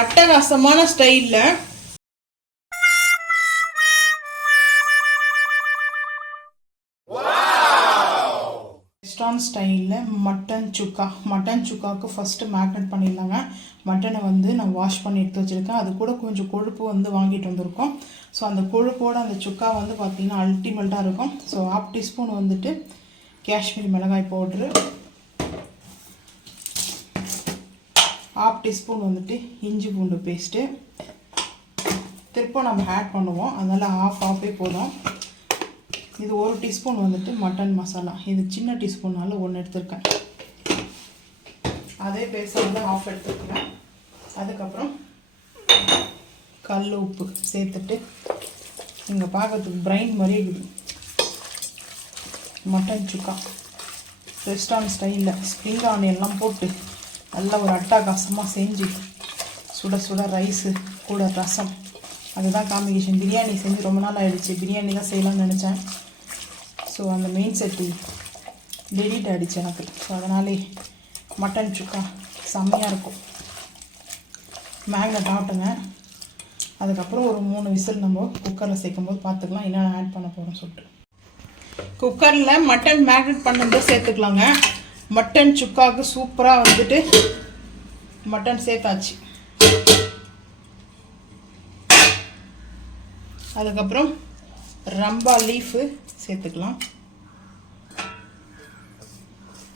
அட்டகாசமான ஸ்டைலில் ரெஸ்டாரண்ட் ஸ்டைலில் மட்டன் சுக்காவுக்கு ஃபஸ்ட்டு மேக்னேட் பண்ணிடலாங்க. மட்டனை வந்து நான் வாஷ் பண்ணி எடுத்து வச்சுருக்கேன். அது கூட கொஞ்சம் கொழுப்பு வந்து வாங்கிட்டு வந்திருக்கோம். ஸோ அந்த கொழுப்போட அந்த சுக்கா வந்து பார்த்திங்கன்னா அல்டிமேட்டாக இருக்கும். ஸோ 1/2 டீஸ்பூன் வந்துட்டு காஷ்மீரி மிளகாய் பவுட்ரு, 1/2 டீஸ்பூன் வந்துட்டு இஞ்சி பூண்டு பேஸ்ட்டு திருப்ப நம்ம ஆட் பண்ணுவோம். அதனால் ஆஃபே போதும். இது 1 டீஸ்பூன் வந்துட்டு மட்டன் மசாலா. இது சின்ன டீஸ்பூனால் 1 எடுத்துருக்கேன். அதே பேஸை வந்து 1/2 எடுத்துருக்கேன். அதுக்கப்புறம் கல் உப்பு சேர்த்துட்டு இங்கே பார்க்கறதுக்கு பிரைன் மாதிரியே இருக்குது. மட்டன் சுக்கா ரெஸ்டாரண்ட் ஸ்டைலில் ஸ்ப்ரிங் ஆனியன்லாம் போட்டு நல்லா ஒரு அட்டகாசமாக செஞ்சு சுட சுட ரைஸு கூட ரசம், அதுதான் காம்பினேஷன். பிரியாணி செஞ்சு ரொம்ப நாள் ஆகிடுச்சு. பிரியாணி தான் செய்யலாம்னு நினச்சேன். ஸோ அந்த மெயின் செட்டு டெலிட் ஆகிடுச்சு எனக்கு. ஸோ அதனாலே மட்டன் சுக்கா செம்மையாக இருக்கும். மேக்னெட் ஆட்டுங்க. அதுக்கப்புறம் ஒரு 3 விசில் நம்ம குக்கரில் சேர்க்கும் போது பார்த்துக்கலாம் என்னென்ன ஆட் பண்ண போகிறோம் சொல்லிட்டு. குக்கரில் மட்டன் மேக்னெட் பண்ணதை சேர்த்துக்கலாங்க. மட்டன் சுக்காவுக்கு சூப்பராக வந்துட்டு மட்டன் சேர்த்தாச்சு. அதுக்கப்புறம் ரம்பா லீஃபு சேர்த்துக்கலாம்.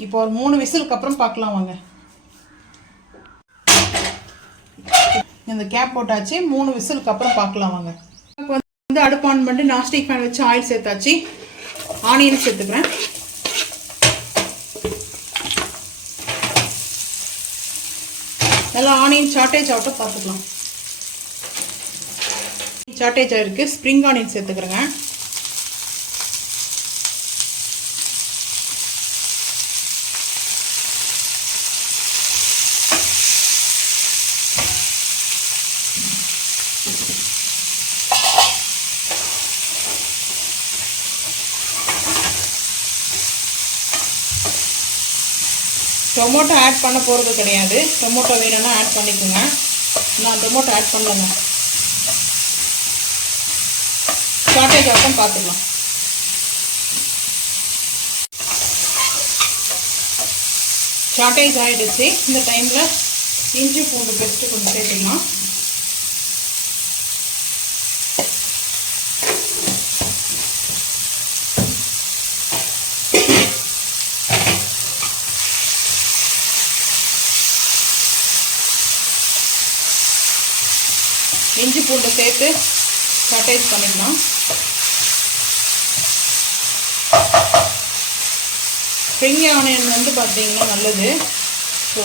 இப்போ ஒரு 3 விசிலுக்கு அப்புறம் பார்க்கலாம் வாங்க. இந்த கேப் போட்டாச்சு. 3 விசிலுக்கு அப்புறம் பார்க்கலாம் வாங்க. இப்போ வந்து அடுப்பு ஆன் பண்ணிட்டு நான்ஸ்டிக் பேன் வச்சு ஆயில் சேர்த்தாச்சு. ஆனியன் சேர்த்துக்கிறேன். நல்லா ஆனியன் சாட்டேஜ் ஆகட்டும் பார்த்துக்கலாம். சாட்டேஜ் ஆகிருக்கு. ஸ்ப்ரிங் ஆனியன் சேர்த்துக்கிறேங்க. டொமேட்டோ ஆட் பண்ண போகிறது கிடையாது. டொமேட்டோ வேணும்னா ஆட் பண்ணிக்கோங்க. நான் டொமேட்டோ ஆட் பண்ணலங்க. சாட்டேஜ் ஆட்டம் பார்த்துக்கலாம். சாட்டேஜ் ஆகிடுச்சு. இந்த டைமில் இஞ்சி பூண்டு பேஸ்ட்டு கொஞ்சம் சேர்த்துக்கலாம். இஞ்சி பூண்டு சேர்த்து சாட்டேஜ் பண்ணிக்கலாம். ஸ்ப்ரிங் ஆனியன் வந்து பார்த்தீங்கன்னா நல்லது. ஸோ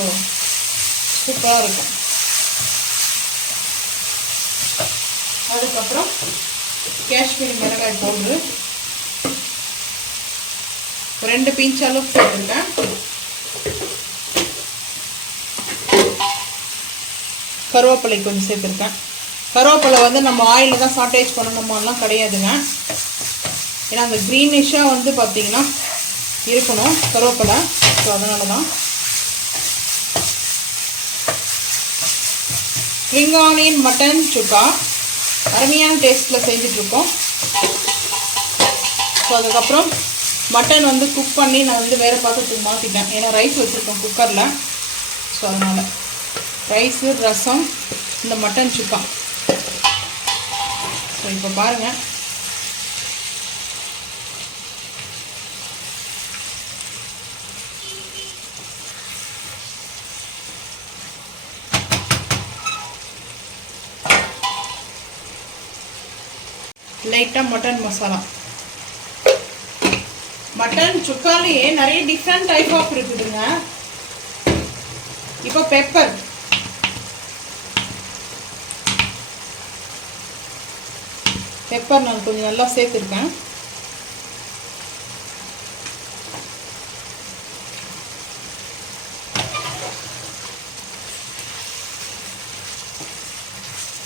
சூப்பராக இருக்கும். அதுக்கப்புறம் காஷ்மீரி மிளகாய் பவுட்ரு 2 பிஞ்ச் அளவுக்கு சேர்த்துருக்கேன். கருவேப்பிலை கொஞ்சம் சேர்த்துருக்கேன். கருவேப்பிலை வந்து நம்ம ஆயிலில் தான் சாட்டேஜ் பண்ணணுமாலாம் கிடையாதுங்க. ஏன்னா அந்த க்ரீனிஷாக வந்து பார்த்திங்கன்னா இருக்கணும் கருவேப்பிலை. ஸோ அதனால தான் ஸ்ப்ரிங் ஆனியன் மட்டன் சுக்கா அருமையான டேஸ்ட்டில் செஞ்சிட்ருக்கோம். ஸோ அதுக்கப்புறம் மட்டன் வந்து குக் பண்ணி நான் வந்து வேறு பாத்திரத்துக்கு மாற்றிட்டேன். ஏன்னா ரைஸ் வச்சுருக்கேன் குக்கரில். ஸோ அதனால் ரைஸு, ரசம், இந்த மட்டன் சுக்கா. ஸோ இப்போ பாருங்கள். லைட்டாக மட்டன் மசாலா. மட்டன் சுக்காலேயே நிறைய டிஃப்ரெண்ட் டைப் ஆஃப் இருக்குதுங்க. இப்போ பெப்பர் நான் கொஞ்சம் நல்லா சேர்த்துருக்கேன்.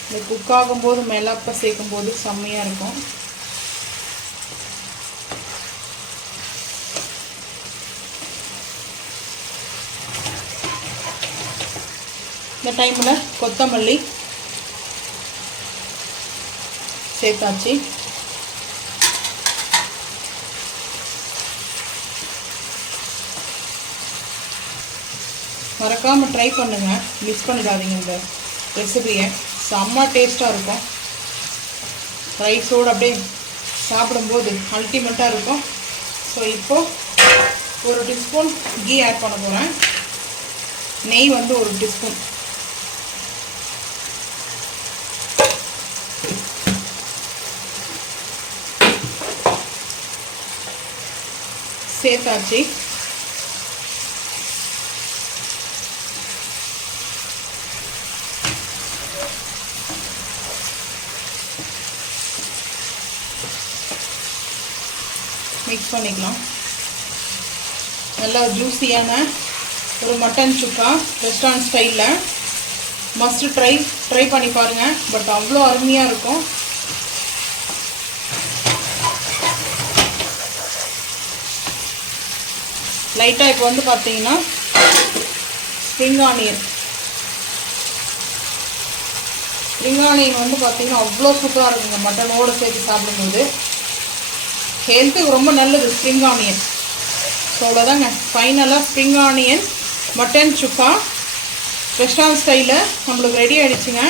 இந்த குக் ஆகும்போது மிளப்பை சேர்க்கும்போது செம்மையாக இருக்கும். இந்த டைமில் கொத்தமல்லி சேர்த்தாச்சு. மறக்காமல் ட்ரை பண்ணுங்கள், மிஸ் பண்ணிடாதீங்க இந்த ரெசிபியை. செம்ம டேஸ்ட்டாக இருக்கும். ரைஸோடு அப்படியே சாப்பிடும்போது அல்டிமேட்டாக இருக்கும். ஸோ இப்போது ஒரு டீஸ்பூன் கீ ஆட் பண்ண போகிறேன். நெய் வந்து ஒரு டீஸ்பூன். சேர்த்தாச்சு. மிக்ஸ் பண்ணிக்கலாம். நல்லா ஜூஸியான ஒரு மட்டன் சுக்கா ரெஸ்டாரண்ட் ஸ்டைலில் மஸ்ட் ட்ரை பண்ணி பாருங்கள். பட் அவ்வளோ அருமையாக இருக்கும். லைட்டாக இப்போ வந்து பார்த்தீங்கன்னா ஸ்ப்ரிங் ஆனியன் வந்து பார்த்தீங்கன்னா அவ்வளோ சூப்பராக இருக்குங்க மட்டனோடு சேர்த்து சாப்பிடும்போது. ஹெல்த்துக்கு ரொம்ப நல்லது ஸ்ப்ரிங் ஆனியன். ஸோ அவ்வளோதாங்க, ஃபைனலாக ஸ்ப்ரிங் ஆனியன் மட்டன் சுக்கா ரெஸ்டாரண்ட் ஸ்டைலில் நம்மளுக்கு ரெடி ஆகிடுச்சுங்க.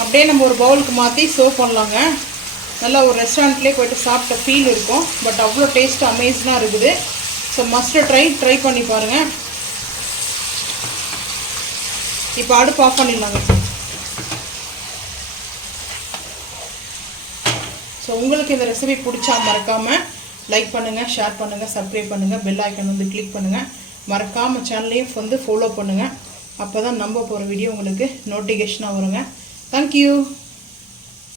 அப்படியே நம்ம ஒரு பவுலுக்கு மாற்றி சர்வ் பண்ணலாங்க. நல்லா ஒரு ரெஸ்டாரண்ட்லேயே போய்ட்டு சாப்பிட்ட ஃபீல் இருக்கும். பட் அவ்வளோ டேஸ்ட் அமேசிங்காக இருக்குது. ஸோ மஸ்ட் ட்ரை பண்ணி பாருங்கள். இப்போ அடுப்பு ஆஃப் பண்ணிடலாங்க. ஸோ உங்களுக்கு இந்த ரெசிபி பிடிச்சா மறக்காமல் லைக் பண்ணுங்கள், ஷேர் பண்ணுங்கள், சப்ஸ்கிரைப் பண்ணுங்கள், பெல் ஐக்கன் வந்து கிளிக் பண்ணுங்கள். மறக்காமல் சேனலையும் வந்து ஃபாலோ பண்ணுங்கள். அப்போ தான் நம்ம போகிற வீடியோ உங்களுக்கு நோட்டிஃபிகேஷனாக வருங்க. தேங்க்யூ.